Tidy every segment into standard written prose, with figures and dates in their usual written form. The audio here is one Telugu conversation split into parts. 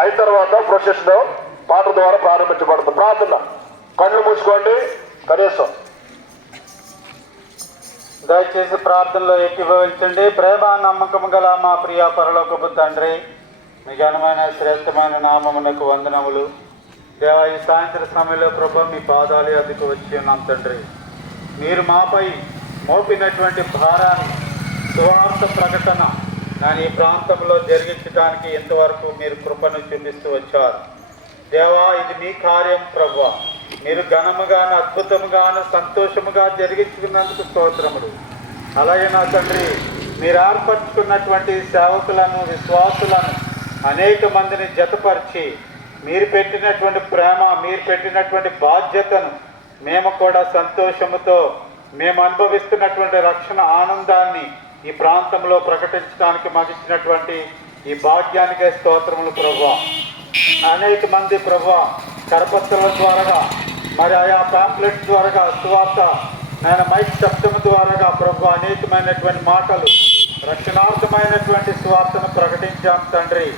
అయిన తర్వాత ప్రొసెషన్ పాట ద్వారా ప్రారంభించబడుతుంది. ప్రార్థన. కళ్ళు మూసుకోండి కనీసం. దయచేసి ప్రార్థనలో ఏకీభవించండి. ప్రేమ నమ్మకం గల మా ప్రియ పరలోకపు తండ్రి, మీ ఘనమైన శ్రేష్టమైన నామమునకు వందనములు. దేవా, ఈ సాయంత్రం సమయంలో ప్రభు మీ పాదాలు అద్దెకు వచ్చి ఉన్నాం తండ్రి. మీరు మాపై మోపినటువంటి భారాన్ని సువార్త ప్రకటన నేను ఈ ప్రాంతంలో జరిగించడానికి ఇంతవరకు మీరు కృపను చూపిస్తూ వచ్చారు. దేవా, ఇది మీ కార్యం ప్రభువా. మీరు ఘనముగాను అద్భుతముగాను సంతోషముగా జరిగించుకున్నందుకు స్తోత్రములు. అలాగే నా తండ్రి, మీరు ఏర్పరచుకున్నటువంటి సేవకులను విశ్వాసులను అనేక మందిని జతపరిచి మీరు పెట్టినటువంటి ప్రేమ, మీరు పెట్టినటువంటి బాధ్యతను మేము కూడా సంతోషముతో మేము అనుభవిస్తున్నటువంటి రక్షణ ఆనందాన్ని ఈ ప్రాంతంలో ప్రకటించడానికి మాకు ఇచ్చినటువంటి ఈ భాగ్యానికే స్తోత్రములు ప్రభువా. అనేక మంది ప్రభువా కరపత్రాల ద్వారా, మరి ఆయా పాంప్లెట్స్ ద్వారా, సువార్త నేను మైక్ శబ్దం ద్వారా ప్రభు అనేకమైనటువంటి మాటలు రక్షణార్థమైనటువంటి సువార్తను ప్రకటించాం తండ్రి.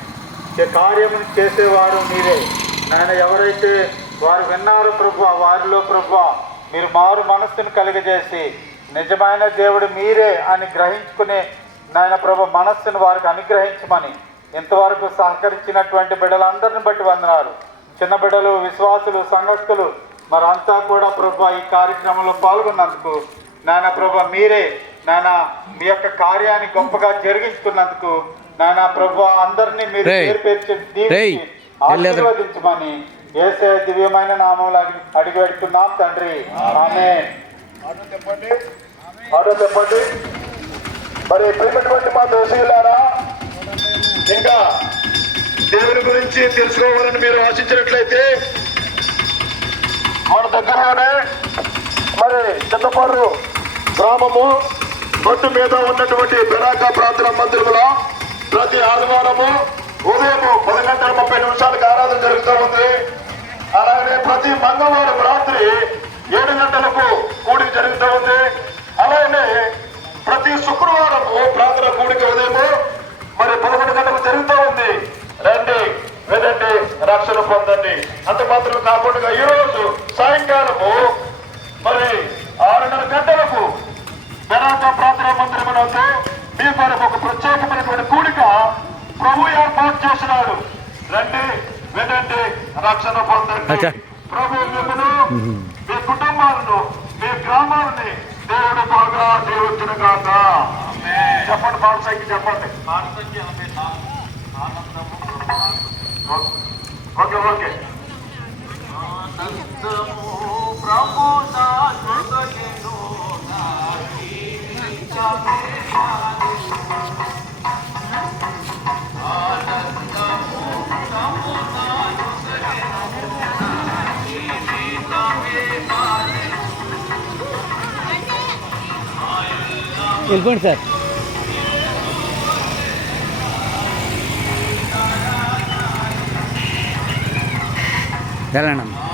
ఈ కార్యమును చేసేవారు మీరే నాయన. ఎవరైతే వారు విన్నారో ప్రభు, వారిలో ప్రభు మీరు మారు మనస్సును కలిగజేసి నిజమైన దేవుడు మీరే అని గ్రహించుకునే నాయన ప్రభు మనస్సును వారికి అనుగ్రహించమని ఇంతవరకు సహకరించినటువంటి బిడ్డలందరిని బట్టి వందనాలు. చిన్న బిడ్డలు, విశ్వాసులు, సంఘస్థులు మరంతా కూడా ప్రభు ఈ కార్యక్రమంలో పాల్గొన్నందుకు నాయన ప్రభు మీరే నాయన మీ యొక్క కార్యాన్ని గొప్పగా జరిగించుకున్నందుకు నాయన ప్రభు అందరినీ మీరు పేరు పేర్చి ఆశీర్వదించమని యేసే దివ్యమైన నామములో అడిగి పెడుతున్నాం తండ్రి. ఆమేన్. ఆటో చెప్పండి. మరి ప్రియమైనటువంటి మా దోషులారా, ఇంకా దేవుని గురించి తెలుసుకోవాలని మీరు ఆశించినట్లయితే మన దగ్గరలోనే మరి చిన్నపర్రు గ్రామము గొట్టు మీద ఉన్నటువంటి బెరాకా ప్రార్థన మందిరంలో ప్రతి ఆదివారము ఉదయం 10:30 ఆరాధన జరుగుతూ ఉంది. అలాగే ప్రతి మంగళవారం రాత్రి 7 గంటలకు కూడిక జరుగుతూ ఉంది. అలాగే ప్రతి శుక్రవారము ప్రార్థన కూడిక ఉదయం మరి 11 గంటలకు జరుగుతూ ఉంది. రండి, వినండి, రక్షణ పొందండి. అంత మాత్రం కాకుండా ఈ రోజు సాయంకాలము మరి 6:30 గంటలకు బెరాకా ప్రార్థన మందిరమునందు మీ కొరకు ఒక ప్రత్యేకమైనటువంటి కూడిక ప్రభు ఏర్పాటు చేసినాడు. రండి, వినండి, రక్షణ పొందండి. ప్రభు మిమ్మల్ని, మీ కుటుంబాలను, మీ గ్రామాలని దేవుడు బాగా దీవించును గాక. చెప్పండి, పాఠశాలకి చెప్పండి. Okay okay. వెళ్ళిపోండి సార్. వెళ్ళండి.